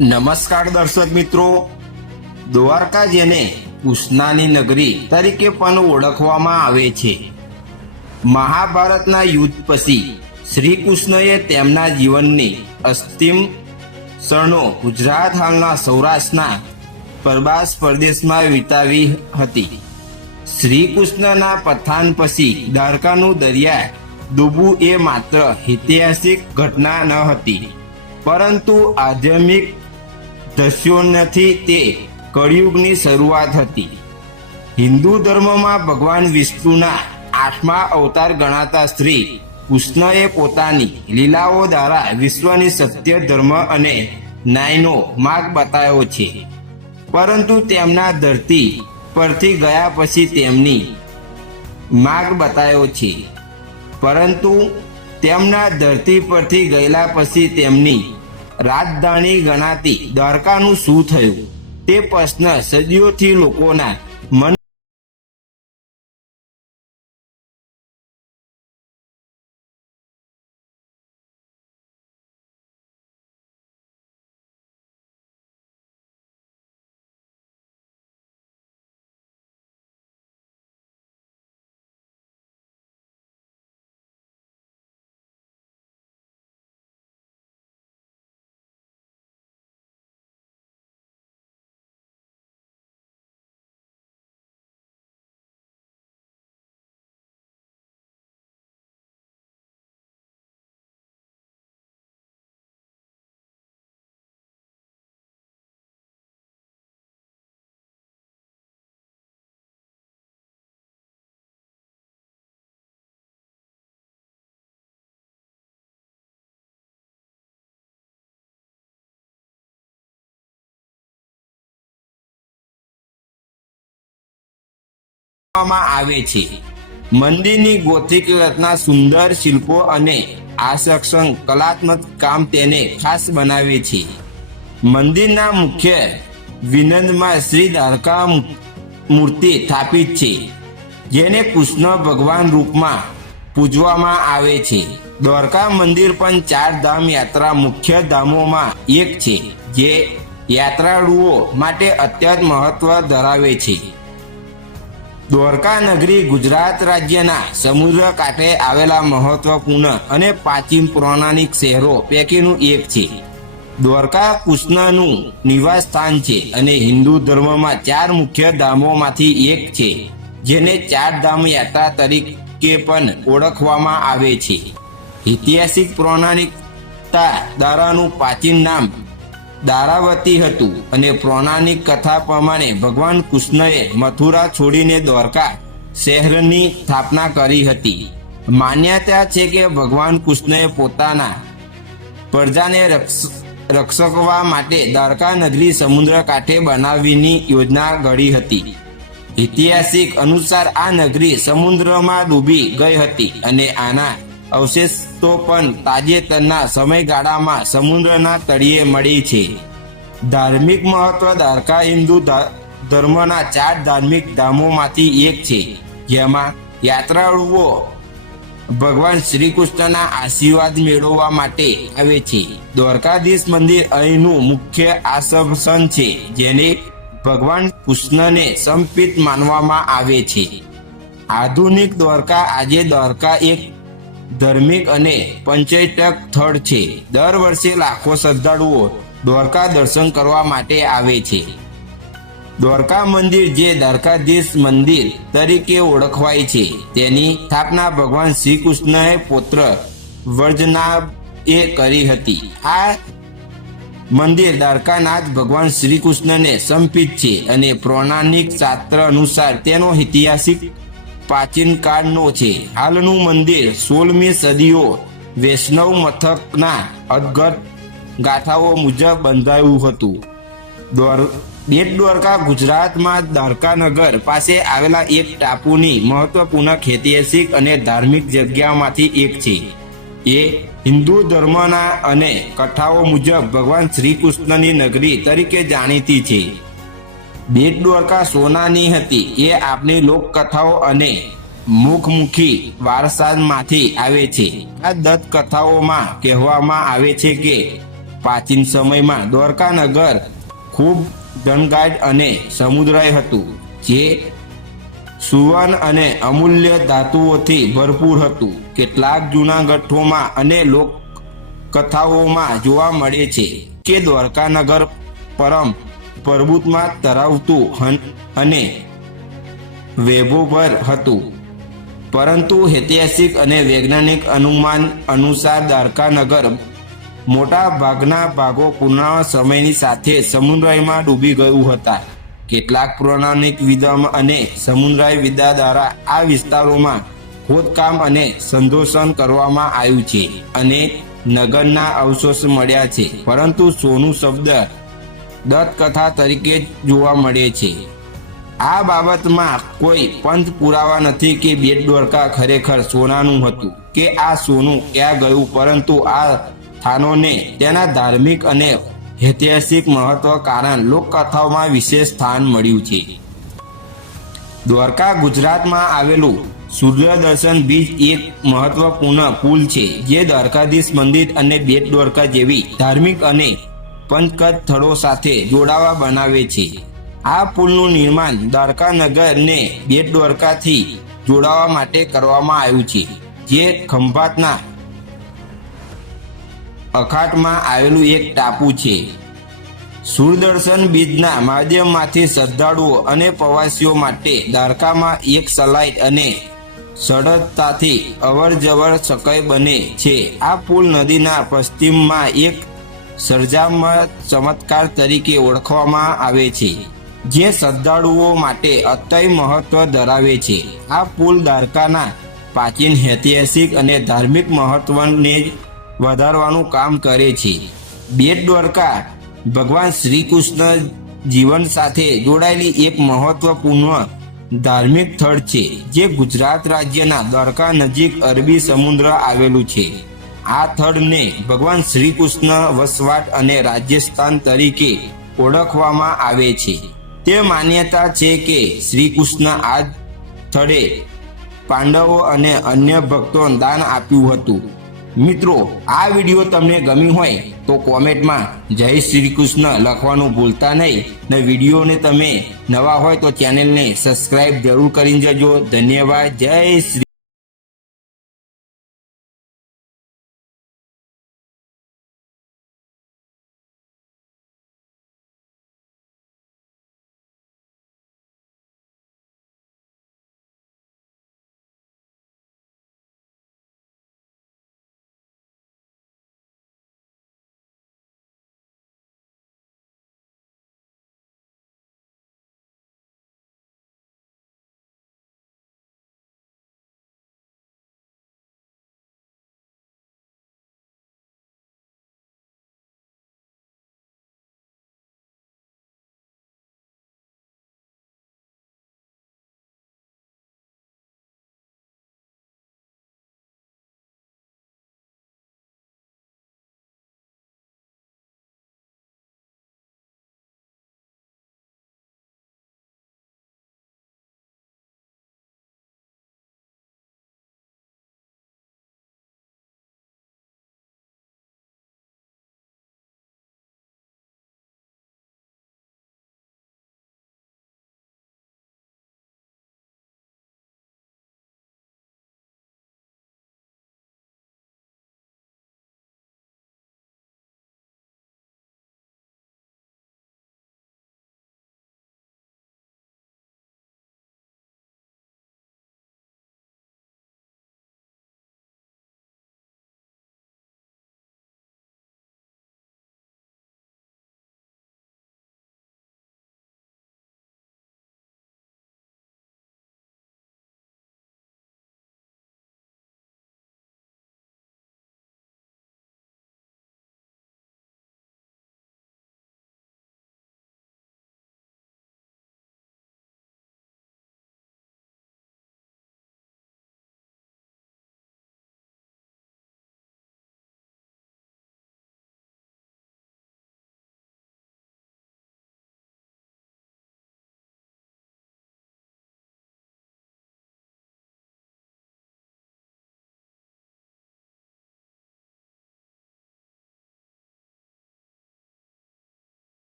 નમસ્કાર દર્શક મિત્રો, દ્વારકા જેને કૃષ્ણની નગરી તરીકે પણ ઓળખવામાં આવે છે, મહાભારતના યુદ્ધ પછી શ્રી કૃષ્ણએ તેમના જીવનની અંતિમ ક્ષણો ગુજરાત હાલના સૌરાષ્ટ્રના પ્રભાસ પ્રદેશમાં વિતાવી હતી. શ્રી કૃષ્ણના પઠાણ પછી દ્વારકાનું દરિયા ડૂબવું એ માત્ર ઐતિહાસિક ઘટના ન હતી, પરંતુ આધ્યાત્મિક દ્રશ્યોથી તે કળિયુગની શરૂઆત હતી. હિન્દુ ધર્મમાં ભગવાન વિષ્ણુના 8મા અવતાર ગણાતા શ્રી કૃષ્ણએ પોતાની લીલાઓ દ્વારા વિશ્વની સત્ય, ધર્મ અને ન્યાયનો માર્ગ બતાવ્યો છે. પરંતુ તેમના ધરતી પરથી ગયા પછી તેમની માર્ગ બતાવ્યો છે. પરંતુ તેમના ધરતી પરથી ગયેલા પછી તેમની રાજધાની ગણાતી દ્વારકાનું શું થયું, તે પ્રશ્ન સદીઓથી લોકોના મન આવે છે. મંદિરની ગોથિક રચના, સુંદર શિલ્પો અને આકર્ષક કલાત્મક કામ તેને ખાસ બનાવે છે. મંદિરના મુખ્ય વિનંદમાં શ્રી દ્વારકા મૂર્તિ સ્થાપિત છે, જેને કૃષ્ણ ભગવાન રૂપમાં પૂજવામાં આવે છે. દ્વારકા મંદિર પણ 4 ધામ યાત્રા મુખ્ય ધામોમાં એક છે, જે યાત્રાળુઓ માટે અત્યંત મહત્વ ધરાવે છે. દ્વારકા નગરી ગુજરાત રાજ્યના સમુદ્ર કાંઠે આવેલા મહત્વપૂર્ણ અને પ્રાચીન પૌરાણિક શહેરો પૈકીનું એક છે. દ્વારકા કૃષ્ણનું નિવાસ સ્થાન છે અને હિન્દુ ધર્મમાં 4 મુખ્ય ધામોમાંથી એક છે, જેને 4 ધામ યાત્રા તરીકે પણ ઓળખવામાં આવે છે. ઐતિહાસિક પૌરાણિકતા દ્વારાનું પ્રાચીન નામ દ્વારાવતી હતું અને પૌરાણિક કથા પ્રમાણે ભગવાન કૃષ્ણએ મથુરા છોડીને દ્વારકા શહેરની સ્થાપના કરી હતી. માન્યતા છે કે ભગવાન કૃષ્ણએ પોતાના પ્રજાને રક્ષવા માટે દ્વારકા નગરી સમુદ્ર કાંઠે બનાવવાની યોજના ઘડી હતી. ઐતિહાસિક અનુસાર આ નગરી સમુદ્રમાં ડૂબી ગઈ હતી અને આના અવશેષો પણ તાજેતરના સમયગાળામાં સમુદ્રના તળિયે મળી છે. ધાર્મિક મહત્વ, દ્વારકા હિન્દુ ધર્મના 4 ધાર્મિક ધામોમાંથી એક છે, જેમાં યાત્રાળુઓ ભગવાન શ્રી કૃષ્ણના આશીર્વાદ મેળવવા માટે આવે છે. દ્વારકાધીશ મંદિર અહીંનું મુખ્ય આકર્ષણ છે, જેને ભગવાન કૃષ્ણને સમર્પિત માનવામાં આવે છે. આધુનિક દ્વારકા આજે દ્વારકા એક ધાર્મિક અને પર્યટક સ્થળ છે. દર વર્ષે લાખો શ્રદ્ધાળુઓ દ્વારકા દર્શન કરવા માટે આવે છે. દ્વારકા મંદિર, જે દ્વારકાધીશ મંદિર તરીકે ઓળખાય છે, તેની સ્થાપના ભગવાન શ્રી કૃષ્ણએ પુત્ર વ્રજનાભે કરી હતી. આ મંદિર દ્વારકાનાથ ભગવાન શ્રી કૃષ્ણને સમર્પિત છે અને પૌરાણિક શાસ્ત્ર અનુસાર તેનો ઐતિહાસિક પ્રાચીન કાળનો છે. હાલનું મંદિર 16મી સદીઓ વૈષ્ણવ મથકના અદ્ભુત ગાથાઓ મુજબ બંધાયું હતું. બેટ દ્વારકા ગુજરાતમાં દ્વારકાનગર પાસે આવેલા એક ટાપુની મહત્વપૂર્ણ ઐતિહાસિક અને ધાર્મિક જગ્યામાંથી એક છે. એ હિન્દુ ધર્મના અને કથાઓ મુજબ ભગવાન શ્રી કૃષ્ણની નગરી તરીકે જાણીતી છે. બેટ દ્વારકા સોનાની હતી એ આપણી લોકકથાઓ અને મુખમુખી વારસામાંથી આવે છે. આ દંત કથાઓમાં કહેવામાં આવે છે કે પ્રાચીન સમયમાં દ્વારકા નગર ખૂબ ઘનઘાટ અને સમુદ્રય હતું, જે સુવર્ણ અને અમૂલ્ય ધાતુઓથી ભરપૂર હતું. કેટલાક જૂના ગ્રંથોમાં અને લોકકથાઓમાં જોવા મળે છે કે દ્વારકા નગર પરમ પર્વતમાં ધરાવતું અને વૈભવભર હતું, પરંતુ ઐતિહાસિક અને વૈજ્ઞાનિક અનુમાન અનુસાર દ્વારકા નગર મોટા ભાગના ભાગો પૂર્ણ સમયની સાથે સમુદ્રમાં ડૂબી ગયું હતા. કેટલાક પૌરાણિક વિદ્વાનો અને સમુદ્રી વિદ્યા દ્વારા આ વિસ્તારોમાં ખોદકામ અને સંશોધન કરવામાં આવ્યું છે અને નગરના અવશેષ મળ્યા છે, પરંતુ સોનું શબ્દ દંતકથા તરીકે જોવા મળે છે. આ બાબતમાં કોઈ પંથ પુરાવા નથી કે બેટ દ્વારકા ખરેખર સોનાનું હતું કે આ સોનું ક્યાં ગયું, પરંતુ આ સ્થાનોને તેના ધાર્મિક અને ઐતિહાસિક મહત્વ કારણ લોકકથાઓમાં વિશેષ સ્થાન મળ્યું છે. દ્વારકા ગુજરાતમાં આવેલું સૂર્યદર્શન બીચ એક મહત્વપૂર્ણ પુલ છે, જે દ્વારકાધીશ મંદિર અને બેટ દ્વારકા જેવી ધાર્મિક અને પંચકથ સ્થળો સાથે જોડાવા બનાવે છે. આ પુલનું નિર્માણ દ્વારકા નગરને બેટ દ્વારકાથી જોડાવા માટે કરવામાં આવ્યું છે, જે ખંભાતના અખાતમાં આવેલું એક ટાપુ છે. સૂર્યદર્શન બીચના માધ્યમમાંથી શ્રદ્ધાળુઓ અને પ્રવાસીઓ માટે દ્વારકામાં એક સલાઇડ અને સરળતાથી અવરજવર શક્ય બને છે. આ પુલ નદીના પશ્ચિમમાં એક સર્જામય ચમત્કાર તરીકે ઓળખવામાં આવે છે, જે શ્રદ્ધાળુઓ માટે અત્યંત મહત્વ ધરાવે છે. આ પુલ દ્વારકાના પ્રાચીન ઐતિહાસિક અને ધાર્મિક મહત્વને વધારવાનું કામ કરે છે. બેટ દ્વારકા ભગવાન શ્રી કૃષ્ણ જીવન સાથે જોડાયેલી એક મહત્વપૂર્ણ ધાર્મિક સ્થળ છે, જે ગુજરાત રાજ્યના દ્વારકા નજીક અરબી સમુદ્ર આવેલું છે. આ સ્થળને ભગવાન શ્રી કૃષ્ણ વસવાટ અને રાજસ્થાન તરીકે ઓળખવામાં આવે છે. તે માન્યતા છે કે શ્રી કૃષ્ણ આ સ્થળે પાંડવો અને અન્ય ભક્તોને દાન આપ્યું હતું. મિત્રો, આ વિડીયો તમને ગમ્યું હોય તો કોમેન્ટમાં જય શ્રી કૃષ્ણ લખવાનું ભૂલતા નહીં ને વિડીયોને તમે નવા હોય તો ચેનલને સબસ્ક્રાઇબ જરૂર કરી જજો. ધન્યવાદ. જય શ્રી